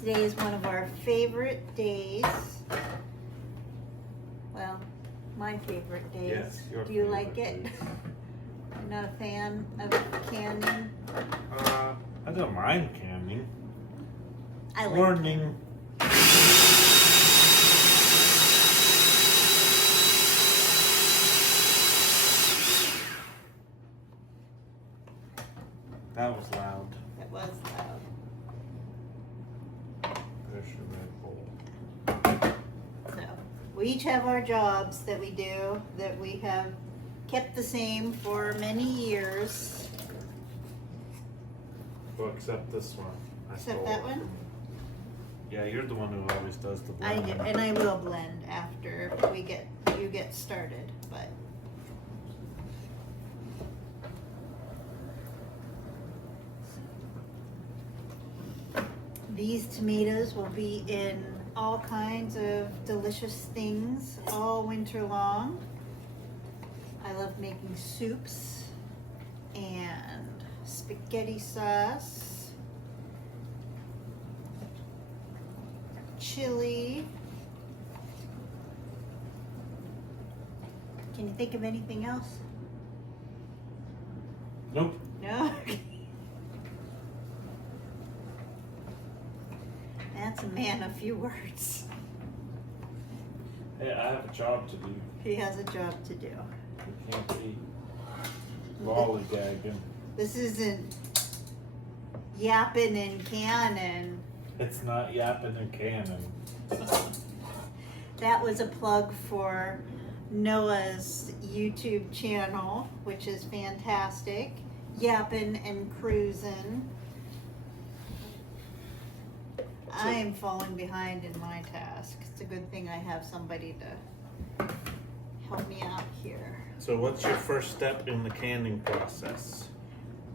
Today is one of our favorite days. Well, my favorite days. Yes, your Do you favorite like it? days. I'm not a fan of canning. I don't mind canning. I like Warning. That was loud. It was loud. There's your Red Bull. So we each have our jobs that we do that we have kept the same for many years. Well, except this one. I Except stole that it one? from- Yeah, you're the one who always does the I blending. do, and I will blend after you get started, but. These tomatoes will be in all kinds of delicious things all winter long. I love making soups and spaghetti sauce, chili. Can you think of anything else? Nope. No? That's a man of few words. Hey, I have a job to do. He has a job to do. You can't be lollygagging. This isn't yapping and canning. It's not yapping and canning. That was a plug for Noah's YouTube channel, which is fantastic. Yapping and cruising. I am falling behind in my task. It's a good thing I have somebody to help me out here. So what's your first step in the canning process?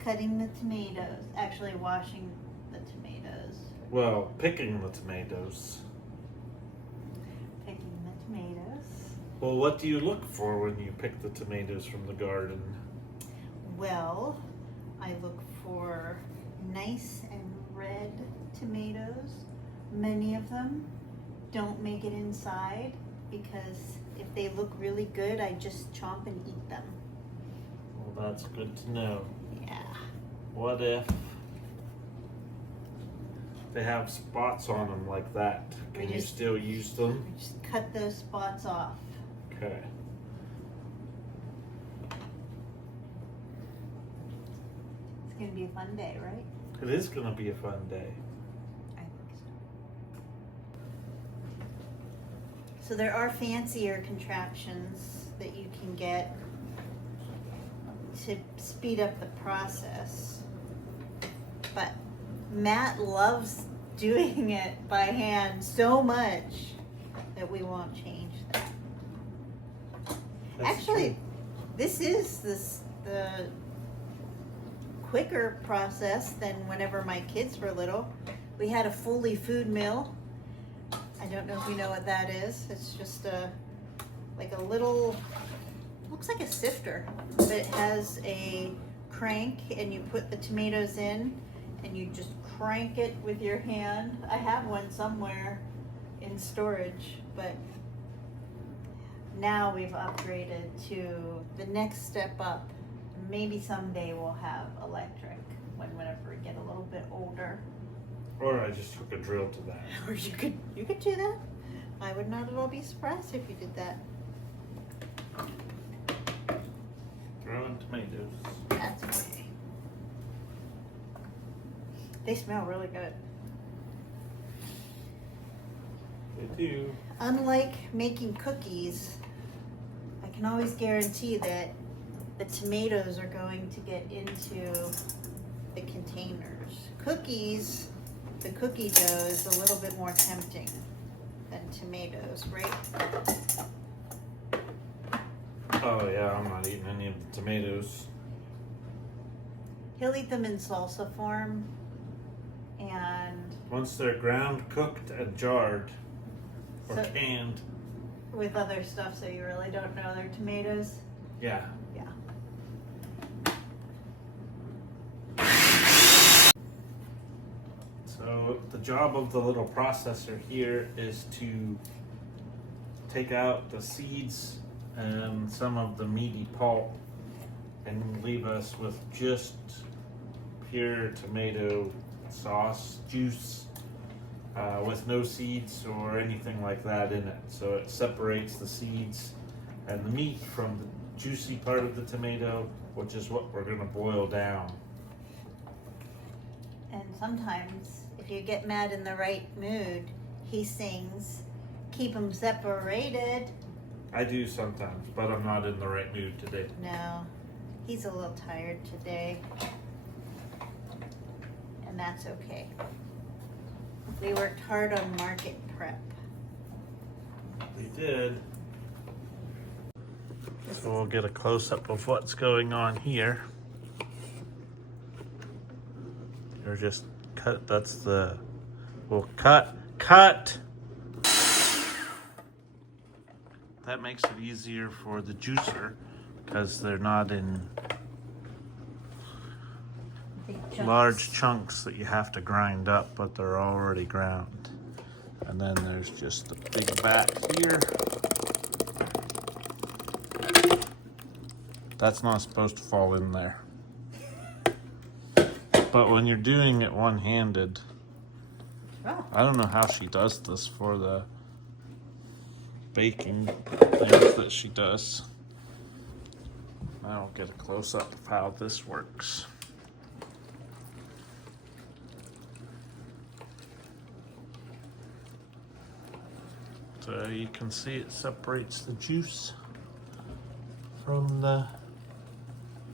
Cutting the tomatoes, actually washing the tomatoes, Well, picking the tomatoes. picking the tomatoes. Well, what do you look for when you pick the tomatoes from the garden? Well, I look for nice and red tomatoes. Many of them don't make it inside because if they look really good, I just chomp and eat them. Well, that's good to know. Yeah. What if they have spots on them like that? Can you still use them? Just cut those spots off. Okay. It's gonna be a fun day, right? It is going to be a fun day. I think so. So there are fancier contraptions that you can get to speed up the process. But Matt loves doing it by hand so much that we won't change that. That's Actually, true. this is the quicker process than whenever my kids were little. We had a Foley food mill. I don't know if you know what that is. It's just like a little, looks like a sifter, but it has a crank and you put the tomatoes in and you just crank it with your hand. I have one somewhere in storage, but now we've upgraded to the next step up. Maybe someday we'll have electric whenever we get a little bit older. Or I just took a drill to that. Or you could do that. I would not at all be surprised if you did that. Throwing tomatoes. That's okay. They smell really good. They do. Unlike making cookies, I can always guarantee that the tomatoes are going to get into the containers. Cookies, the cookie dough is a little bit more tempting than tomatoes, right? Oh yeah, I'm not eating any of the tomatoes. He'll eat them in salsa form, and Once they're ground, cooked, and jarred, or So- canned. with other stuff, so you really don't know they're tomatoes. Yeah. Yeah. So the job of the little processor here is to take out the seeds and some of the meaty pulp and leave us with just pure tomato sauce juice with no seeds or anything like that in it. So it separates the seeds and the meat from the juicy part of the tomato, which is what we're going to boil down. And sometimes, if you get Matt in the right mood, he sings, "Keep 'em separated." I do sometimes, but I'm not in the right mood today. No, he's a little tired today. And that's okay. We worked hard on market prep. We did. So we'll get a close-up of what's going on here. Or just cut, that's the, we'll cut. That makes it easier for the juicer because they're not in large chunks that you have to grind up, but they're already ground. And then there's just the big vat here. That's not supposed to fall in there. But when you're doing it one-handed, I don't know how she does this for the baking things that she does. I'll get a close-up of how this works. So you can see it separates the juice from the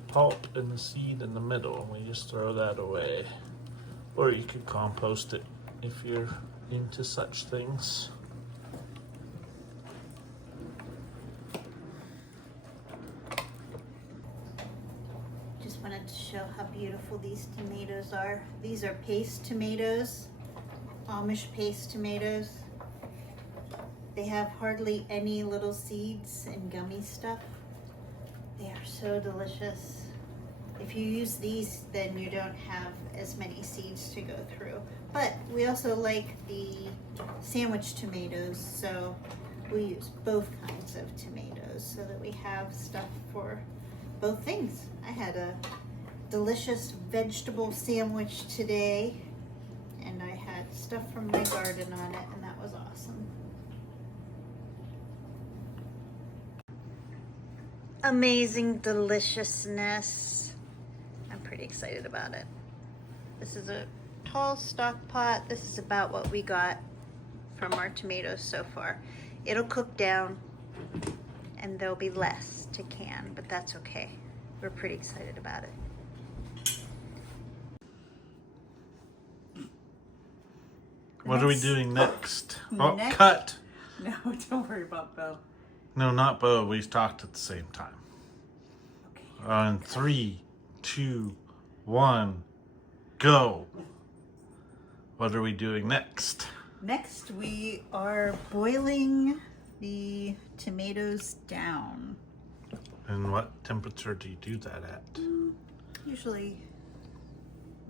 pulp and the seed in the middle, and we just throw that away. Or you could compost it if you're into such things. Just wanted to show how beautiful these tomatoes are. These are paste tomatoes, Amish paste tomatoes. They have hardly any little seeds and gummy stuff. They are so delicious. If you use these, then you don't have as many seeds to go through. But we also like the sandwich tomatoes, so we use both kinds of tomatoes so that we have stuff for both things. I had a delicious vegetable sandwich today, and I had stuff from my garden on it, and that was awesome. Amazing deliciousness. I'm pretty excited about it. This is a tall stock pot. This is about what we got from our tomatoes so far. It'll cook down and there'll be less to can, but that's okay. We're pretty excited about it. What are we doing next? Oh, Next? cut! No, don't worry about Bo. No, not Bo. We talked at the same time. Okay. On 3, 2, 1, go. What are we doing next? Next, we are boiling the tomatoes down. And what temperature do you do that at? Usually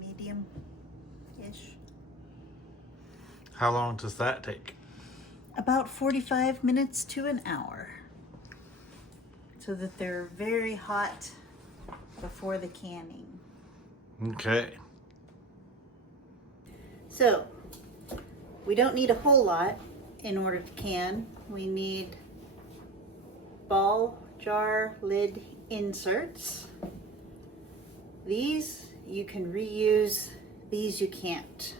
medium-ish. How long does that take? About 45 minutes to an hour. So that they're very hot before the canning. Okay. So, we don't need a whole lot in order to can. We need ball jar lid inserts. These you can reuse, these you can't.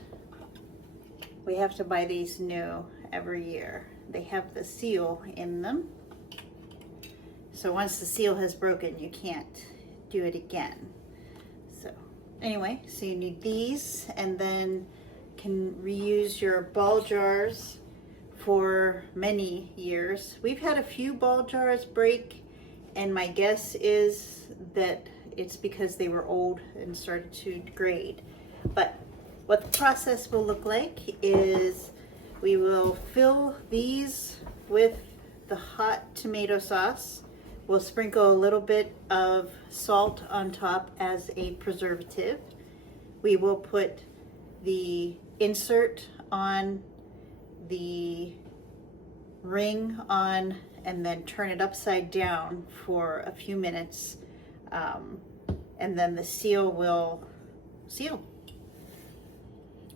We have to buy these new every year. They have the seal in them. So once the seal has broken, you can't do it again. So anyway, so you need these, and then can reuse your ball jars for many years. We've had a few ball jars break, and my guess is that it's because they were old and started to degrade. But what the process will look like is we will fill these with the hot tomato sauce. We'll sprinkle a little bit of salt on top as a preservative. We will put the insert on the ring on, and then turn it upside down for a few minutes, and then the seal will seal.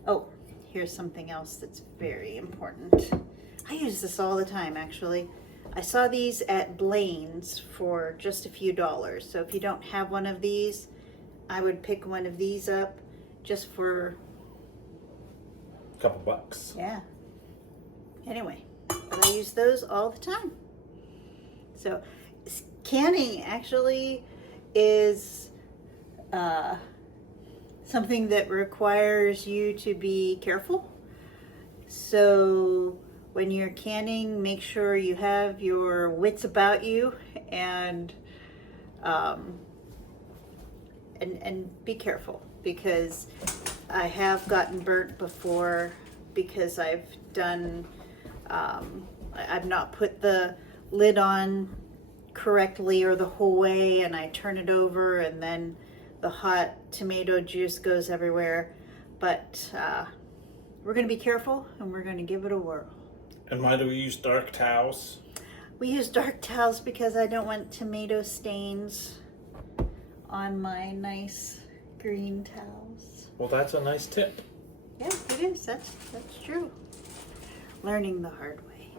Oh, here's something else that's very important. I use this all the time, actually. I saw these at Blaine's for just a few dollars. So if you don't have one of these, I would pick one of these up just for A couple bucks. yeah. Anyway, but I use those all the time. So canning actually is something that requires you to be careful. So when you're canning, make sure you have your wits about you, and be careful, because I have gotten burnt before because I've done I've not put the lid on correctly or the whole way, and I turn it over and then the hot tomato juice goes everywhere. But we're going to be careful, and we're going to give it a whirl. And why do we use dark towels? We use dark towels because I don't want tomato stains on my nice green towels. Well, that's a nice tip. Yeah, it is. That's true. Learning the hard way.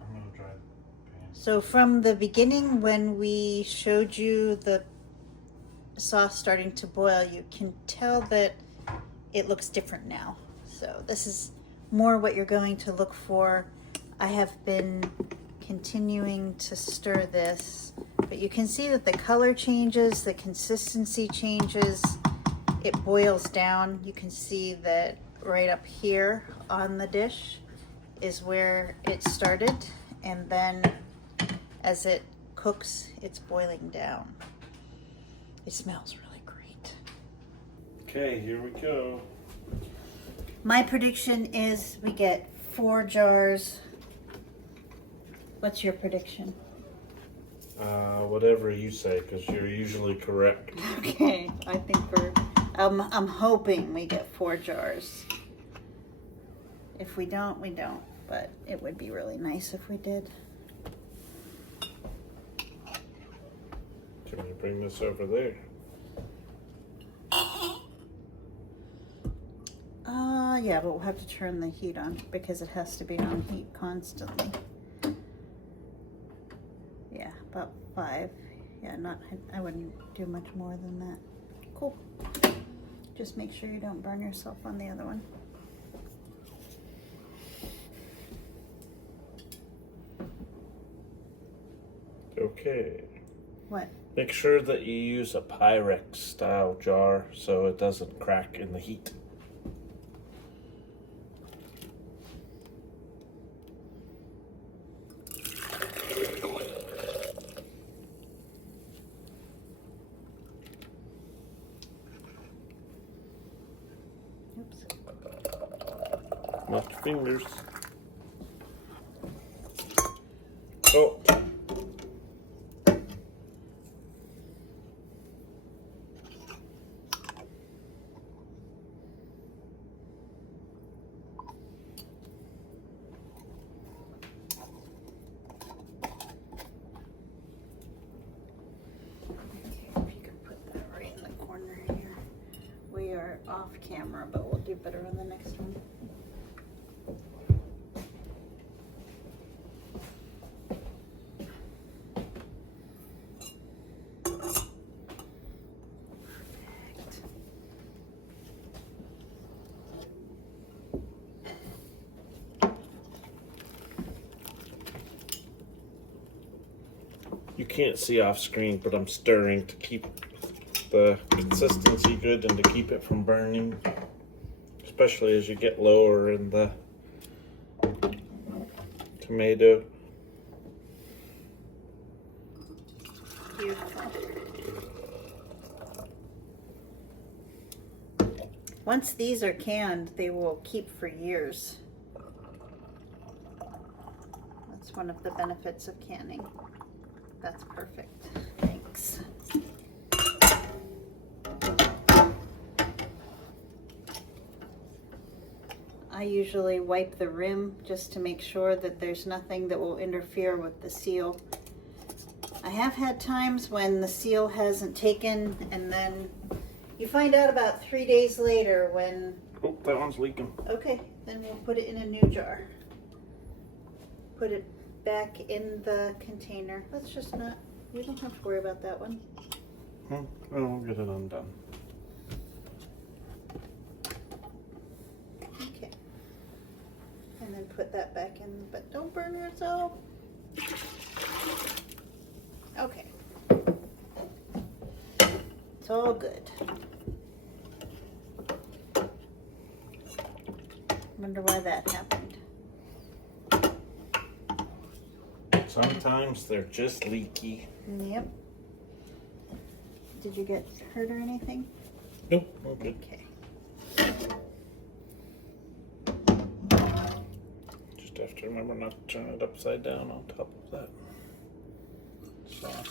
I'm gonna try the pan. So from the beginning, when we showed you the sauce starting to boil, you can tell that it looks different now. So this is more what you're going to look for. I have been continuing to stir this, but you can see that the color changes, the consistency changes, it boils down. You can see that right up here on the dish is where it started, and then as it cooks, it's boiling down. It smells really great. Okay, here we go. My prediction is we get 4 jars. What's your prediction? Whatever you say, because you're usually correct. Okay, I think I'm hoping we get 4 jars. If we don't, we don't. But it would be really nice if we did. Can we bring this over there? Yeah, but we'll have to turn the heat on because it has to be on heat constantly. Yeah, about 5. Yeah, I wouldn't do much more than that. Cool. Just make sure you don't burn yourself on the other one. Okay. What? Make sure that you use a Pyrex style jar so it doesn't crack in the heat. Oops. Watch your fingers. Oh. Off camera, but we'll do better on the next one. Perfect. You can't see off screen, but I'm stirring to keep the consistency good and to keep it from burning, especially as you get lower in the tomato. Beautiful. Once these are canned, they will keep for years. That's one of the benefits of canning. That's perfect. Thanks. I usually wipe the rim just to make sure that there's nothing that will interfere with the seal. I have had times when the seal hasn't taken, and then you find out about 3 days later when... Oh, that one's leaking. Okay, then we'll put it in a new jar. Put it back in the container. Let's just not, we don't have to worry about that one. Well, we'll get it undone. Okay. And then put that back in, but don't burn yourself. Okay. It's all good. Wonder why that happened. Sometimes they're just leaky. Yep. Did you get hurt or anything? Nope, okay. Okay. Just have to remember not to turn it upside down on top of that sauce.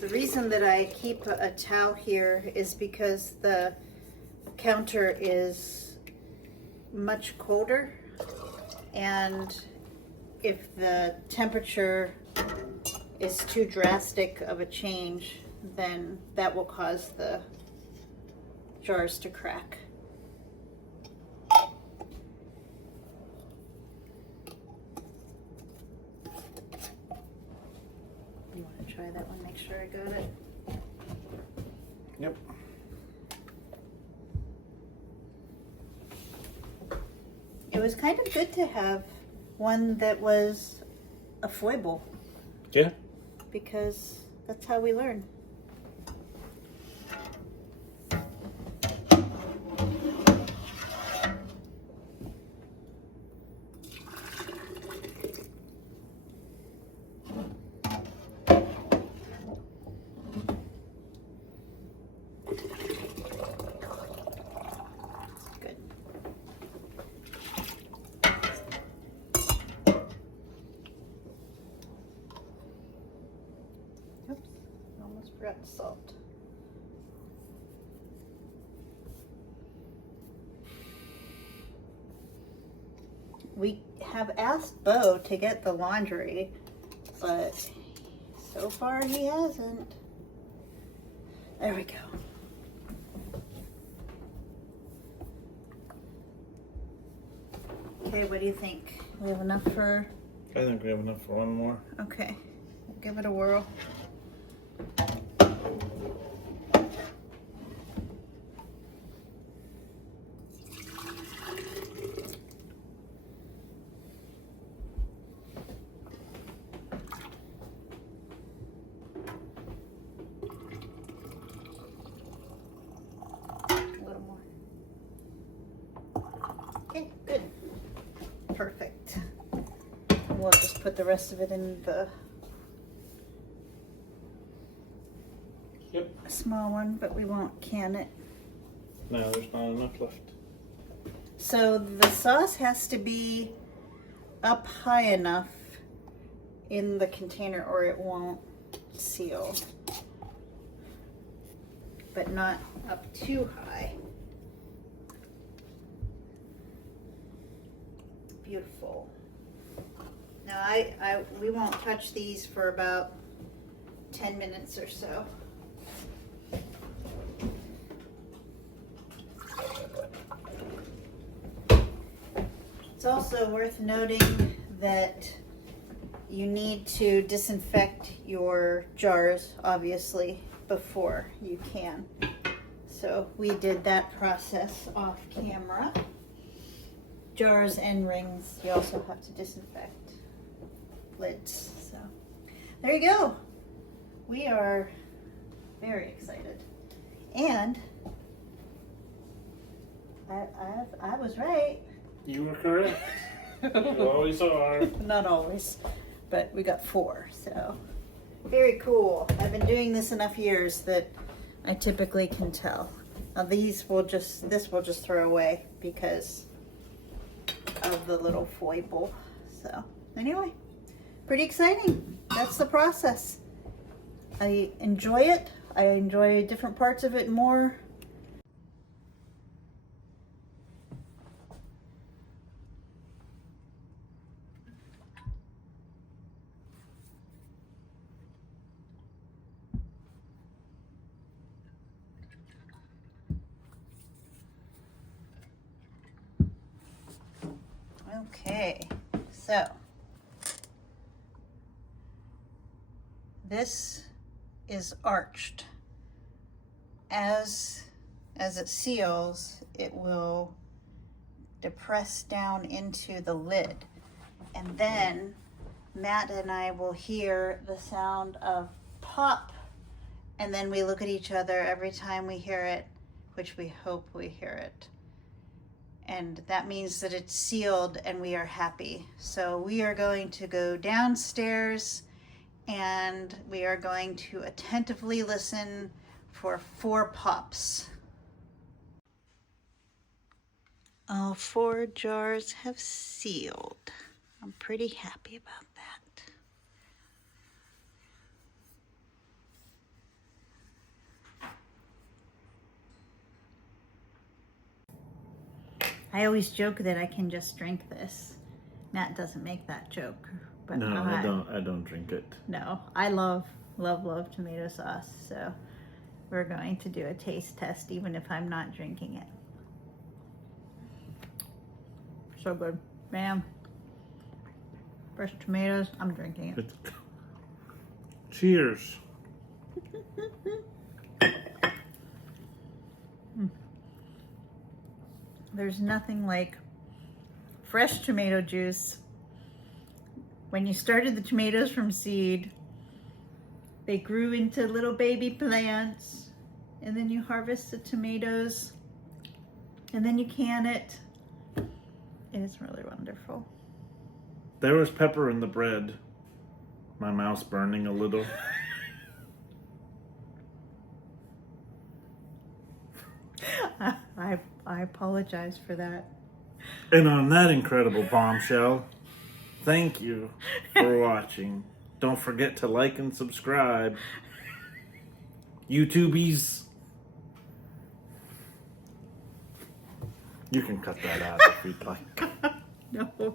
The reason that I keep a towel here is because the counter is much colder, and if the temperature is too drastic of a change, then that will cause the jars to crack. You want to try that one? Make sure I got it. Yep. It was kind of good to have one that was a foible, Yeah. because that's how we learn. Good. Oops, almost forgot the salt. We have asked Bo to get the laundry, but so far he hasn't. There we go. Okay, what do you think? We have enough for... I think we have enough for one more. Okay, we'll give it a whirl. A little more. Okay, good. Perfect. We'll just put the rest of it in the Yep. small one, but we won't can it. No, there's not enough left. So the sauce has to be up high enough in the container or it won't seal. But not up too high. Beautiful. Now we won't touch these for about 10 minutes or so. It's also worth noting that you need to disinfect your jars, obviously, before you can. So we did that process off camera. Jars and rings, you also have to disinfect. Lids, so there you go. We are very excited. And I was right. You were correct. You always are. Not always, but we got 4, so very cool. I've been doing this enough years that I typically can tell. Now this will just throw away because of the little foible. So anyway, pretty exciting. That's the process. I enjoy it. I enjoy different parts of it more. Okay, so this is arched. As it seals, it will depress down into the lid. And then Matt and I will hear the sound of pop, and then we look at each other every time we hear it, which we hope we hear it. And that means that it's sealed and we are happy. So we are going to go downstairs and we are going to attentively listen for 4 pops. All 4 jars have sealed. I'm pretty happy about that. I always joke that I can just drink this. Matt doesn't make that joke. But No, I don't drink it. No, I love tomato sauce. So we're going to do a taste test even if I'm not drinking it. So good. Bam. Fresh tomatoes. I'm drinking it. Cheers. There's nothing like fresh tomato juice. When you started the tomatoes from seed, they grew into little baby plants, and then you harvest the tomatoes, and then you can it. It is really wonderful. There was pepper in the bread. My mouth's burning a little. I apologize for that. And on that incredible bombshell, thank you for watching. Don't forget to like and subscribe. YouTubies. You can cut that out if you'd like. No.